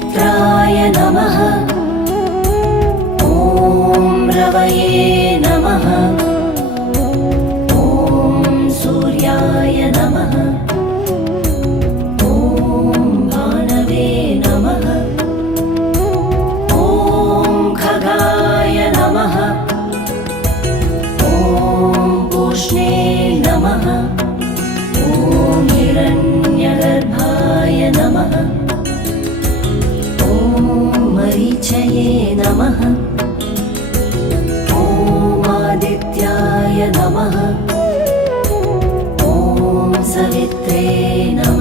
सुमित्राय नमः। ॐ रवये नमः। ॐ सूर्याय नमः। ॐ भानवे नमः। ॐ खगाय नमः। ॐ पूष्णे नमः। ॐ हिरण्यगर्भाय नमः। ॐ मरीचये नमः। ॐ आदित्याय नमः। ॐ सवित्रे नमः।